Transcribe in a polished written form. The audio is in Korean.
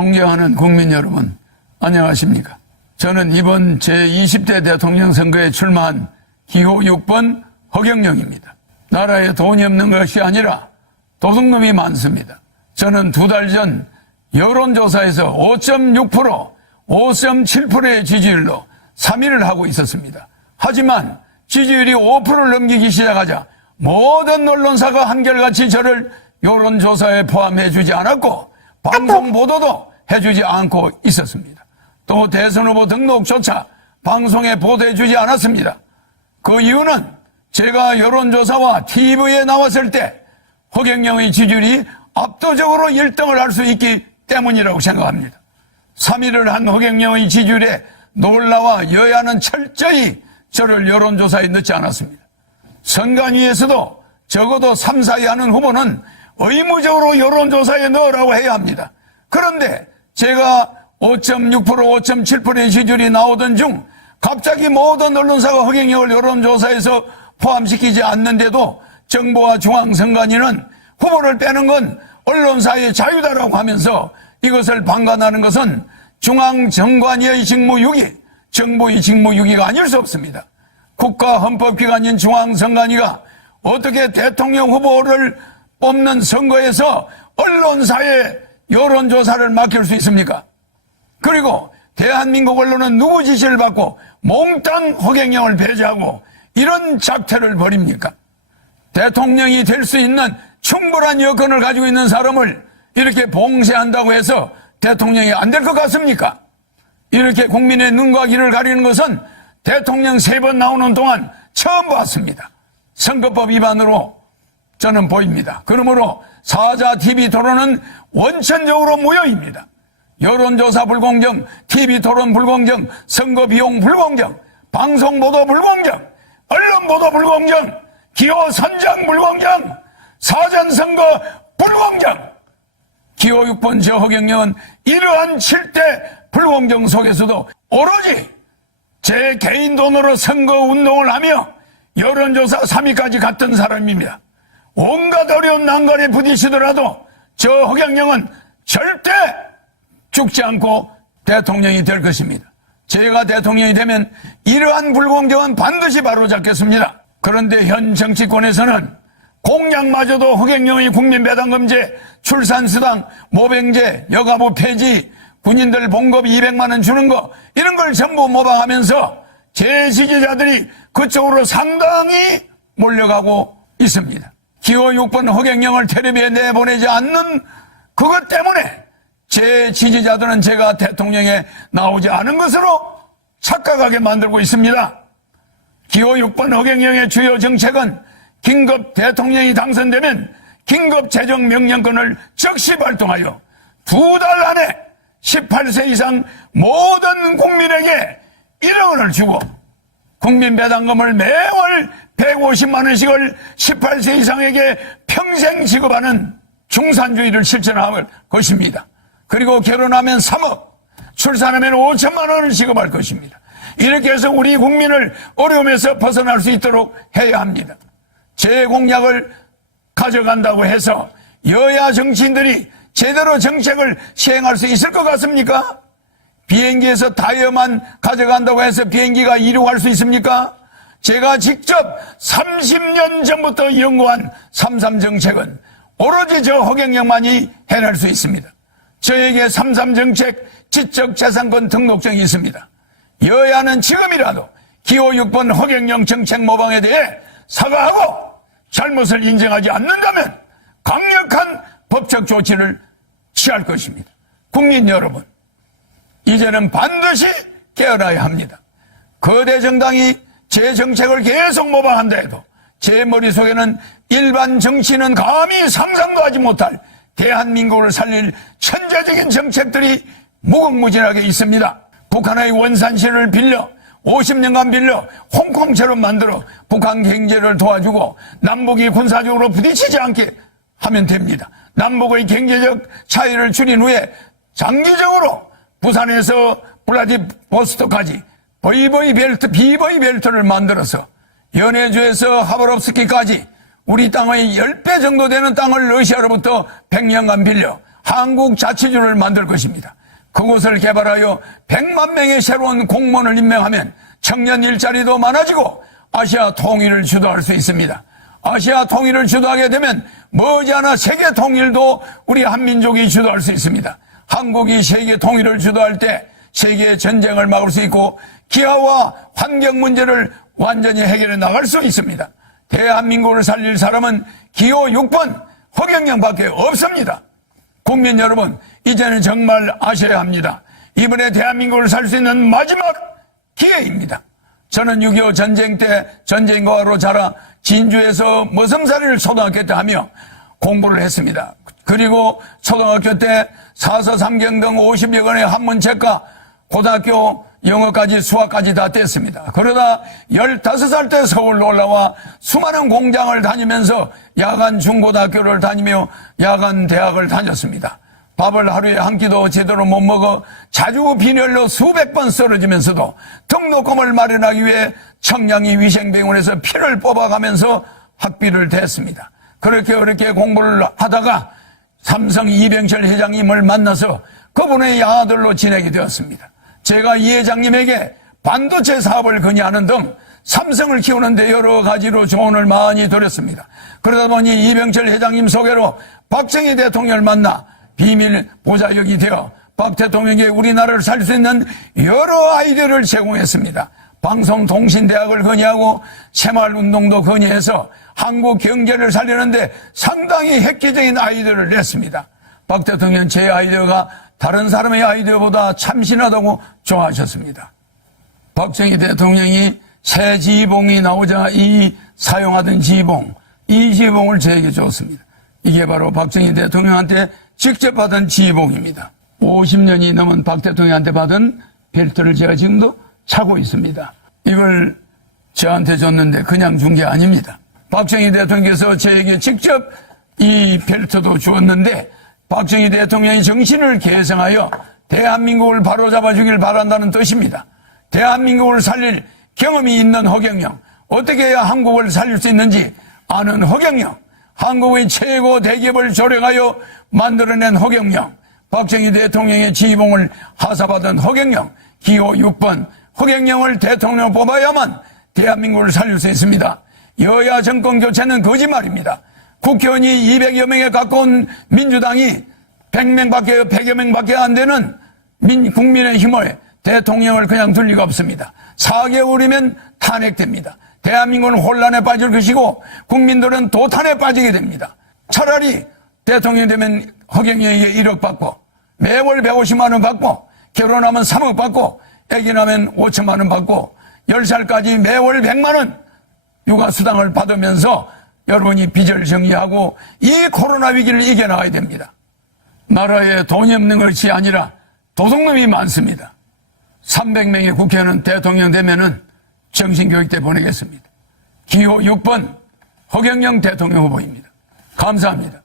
존경하는 국민 여러분, 안녕하십니까? 저는 이번 제20대 대통령 선거에 출마한 기호 6번 허경영입니다. 나라에 돈이 없는 것이 아니라 도둑놈이 많습니다. 저는 2달 전 여론조사에서 5.6%, 5.7%의 지지율로 3위를 하고 있었습니다. 하지만 지지율이 5%를 넘기기 시작하자 모든 언론사가 한결같이 저를 여론조사에 포함해주지 않았고 방송 보도도 해주지 않고 있었습니다. 또 대선 후보 등록조차 방송에 보도해주지 않았습니다. 그 이유는 제가 여론조사와 TV에 나왔을 때 허경영의 지지율이 압도적으로 1등을 할 수 있기 때문이라고 생각합니다. 3위를 한 허경영의 지지율에 놀라와 여야는 철저히 저를 여론조사에 넣지 않았습니다. 선관위에서도 적어도 3, 4위 하는 후보는 의무적으로 여론조사에 넣으라고 해야 합니다. 그런데 제가 5.6%, 5.7%의 지지율이 나오던 중 갑자기 모든 언론사가 허경영을 여론조사에서 포함시키지 않는데도 정부와 중앙선관위는 후보를 빼는 건 언론사의 자유다라고 하면서 이것을 방관하는 것은 중앙선관위의 직무유기, 정부의 직무유기가 아닐 수 없습니다. 국가헌법기관인 중앙선관위가 어떻게 대통령 후보를 뽑는 선거에서 언론사에 여론조사를 맡길 수 있습니까? 그리고 대한민국 언론은 누구 지시를 받고 몽땅 허경영을 배제하고 이런 작태를 벌입니까? 대통령이 될 수 있는 충분한 여건을 가지고 있는 사람을 이렇게 봉쇄한다고 해서 대통령이 안 될 것 같습니까? 이렇게 국민의 눈과 귀를 가리는 것은 대통령 3번 나오는 동안 처음 봤습니다. 선거법 위반으로 저는 보입니다. 그러므로 사자 TV 토론은 원천적으로 무효입니다. 여론조사 불공정, TV 토론 불공정, 선거 비용 불공정, 방송 보도 불공정, 언론 보도 불공정, 기호 선정 불공정, 사전선거 불공정. 기호 6번 저 허경영은 이러한 7대 불공정 속에서도 오로지 제 개인 돈으로 선거운동을 하며 여론조사 3위까지 갔던 사람입니다. 온갖 어려운 난관에 부딪히더라도 저 허경영은 절대 죽지 않고 대통령이 될 것입니다. 제가 대통령이 되면 이러한 불공정은 반드시 바로잡겠습니다. 그런데 현 정치권에서는 공약마저도 허경영의 국민배당금제, 출산수당, 모병제, 여가부 폐지, 군인들 봉급 200만 원 주는 거 이런 걸 전부 모방하면서 제 지지자들이 그쪽으로 상당히 몰려가고 있습니다. 기호 6번 허경영을 텔레비에 내보내지 않는 그것 때문에 제 지지자들은 제가 대통령에 나오지 않은 것으로 착각하게 만들고 있습니다. 기호 6번 허경영의 주요 정책은 긴급 대통령이 당선되면 긴급 재정명령권을 즉시 발동하여 2달 안에 18세 이상 모든 국민에게 1억 원을 주고 국민배당금을 매월 150만 원씩을 18세 이상에게 평생 지급하는 중산주의를 실천할 것입니다. 그리고 결혼하면 3억, 출산하면 5천만 원을 지급할 것입니다. 이렇게 해서 우리 국민을 어려움에서 벗어날 수 있도록 해야 합니다. 제 공약을 가져간다고 해서 여야 정치인들이 제대로 정책을 시행할 수 있을 것 같습니까? 비행기에서 타이어만 가져간다고 해서 비행기가 이륙할 수 있습니까? 제가 직접 30년 전부터 연구한 3.3 정책은 오로지 저 허경영만이 해낼 수 있습니다. 저에게 3.3 정책 지적재산권 등록증이 있습니다. 여야는 지금이라도 기호 6번 허경영 정책 모방에 대해 사과하고 잘못을 인정하지 않는다면 강력한 법적 조치를 취할 것입니다. 국민 여러분, 이제는 반드시 깨어나야 합니다. 거대 정당이 제 정책을 계속 모방한다 해도 제 머릿속에는 일반 정치인은 감히 상상도 하지 못할 대한민국을 살릴 천재적인 정책들이 무궁무진하게 있습니다. 북한의 원산시를 빌려 50년간 빌려 홍콩처럼 만들어 북한 경제를 도와주고 남북이 군사적으로 부딪히지 않게 하면 됩니다. 남북의 경제적 차이를 줄인 후에 장기적으로 부산에서 블라디보스토크까지 버이버이 벨트, 비버이 벨트를 만들어서 연해주에서 하바롭스키까지 우리 땅의 10배 정도 되는 땅을 러시아로부터 100년간 빌려 한국자치주를 만들 것입니다. 그곳을 개발하여 100만 명의 새로운 공무원을 임명하면 청년 일자리도 많아지고 아시아 통일을 주도할 수 있습니다. 아시아 통일을 주도하게 되면 머지않아 세계 통일도 우리 한민족이 주도할 수 있습니다. 한국이 세계 통일을 주도할 때 세계 전쟁을 막을 수 있고 기아와 환경 문제를 완전히 해결해 나갈 수 있습니다. 대한민국을 살릴 사람은 기호 6번 허경영밖에 없습니다. 국민 여러분, 이제는 정말 아셔야 합니다. 이번에 대한민국을 살 수 있는 마지막 기회입니다. 저는 6.25 전쟁 때 전쟁과로 자라 진주에서 머슴살이를 초등학교 때 하며 공부를 했습니다. 그리고 초등학교 때 사서 삼경 등 50여 권의 한문책과 고등학교 영어까지 수학까지 다 뗐습니다. 그러다 15살 때 서울로 올라와 수많은 공장을 다니면서 야간 중고등학교를 다니며 야간 대학을 다녔습니다. 밥을 하루에 한 끼도 제대로 못 먹어 자주 빈혈로 수백 번 쓰러지면서도 등록금을 마련하기 위해 청량리 위생병원에서 피를 뽑아가면서 학비를 댔습니다. 그렇게 공부를 하다가 삼성 이병철 회장님을 만나서 그분의 아들로 지내게 되었습니다. 제가 이 회장님에게 반도체 사업을 건의하는 등 삼성을 키우는데 여러 가지로 조언을 많이 드렸습니다. 그러다 보니 이병철 회장님 소개로 박정희 대통령을 만나 비밀 보좌역이 되어 박 대통령에게 우리나라를 살 수 있는 여러 아이디어를 제공했습니다. 방송통신대학을 건의하고 새마을운동도 건의해서 한국 경제를 살리는데 상당히 획기적인 아이디어를 냈습니다. 박 대통령은 제 아이디어가 다른 사람의 아이디어보다 참신하다고 좋아하셨습니다. 박정희 대통령이 새 지휘봉이 나오자 사용하던 지휘봉, 이 지휘봉을 저에게 줬습니다. 이게 바로 박정희 대통령한테 직접 받은 지휘봉입니다. 50년이 넘은 박 대통령한테 받은 벨트를 제가 지금도 차고 있습니다. 이걸 저한테 줬는데 그냥 준 게 아닙니다. 박정희 대통령께서 저에게 직접 이 벨트도 주었는데 박정희 대통령이 정신을 계승하여 대한민국을 바로잡아 주길 바란다는 뜻입니다. 대한민국을 살릴 경험이 있는 허경영, 어떻게 해야 한국을 살릴 수 있는지 아는 허경영, 한국의 최고 대기업을 조력하여 만들어낸 허경영, 박정희 대통령의 지휘봉을 하사받은 허경영, 기호 6번 허경영을 대통령 뽑아야만 대한민국을 살릴 수 있습니다. 여야 정권 교체는 거짓말입니다. 국회의원이 200여 명에 가까운 민주당이 100여 명밖에 안 되는 국민의힘을 대통령을 그냥 둘 리가 없습니다. 4개월이면 탄핵됩니다. 대한민국은 혼란에 빠질 것이고 국민들은 도탄에 빠지게 됩니다. 차라리 대통령이 되면 허경영에게 1억 받고 매월 150만 원 받고 결혼하면 3억 받고 아기 나면 5천만 원 받고 10살까지 매월 100만 원 육아수당을 받으면서 여러분이 빚을 정리하고 이 코로나 위기를 이겨나가야 됩니다. 나라에 돈이 없는 것이 아니라 도둑놈이 많습니다. 300명의 국회의원은 대통령 되면은 정신교육대 보내겠습니다. 기호 6번 허경영 대통령 후보입니다. 감사합니다.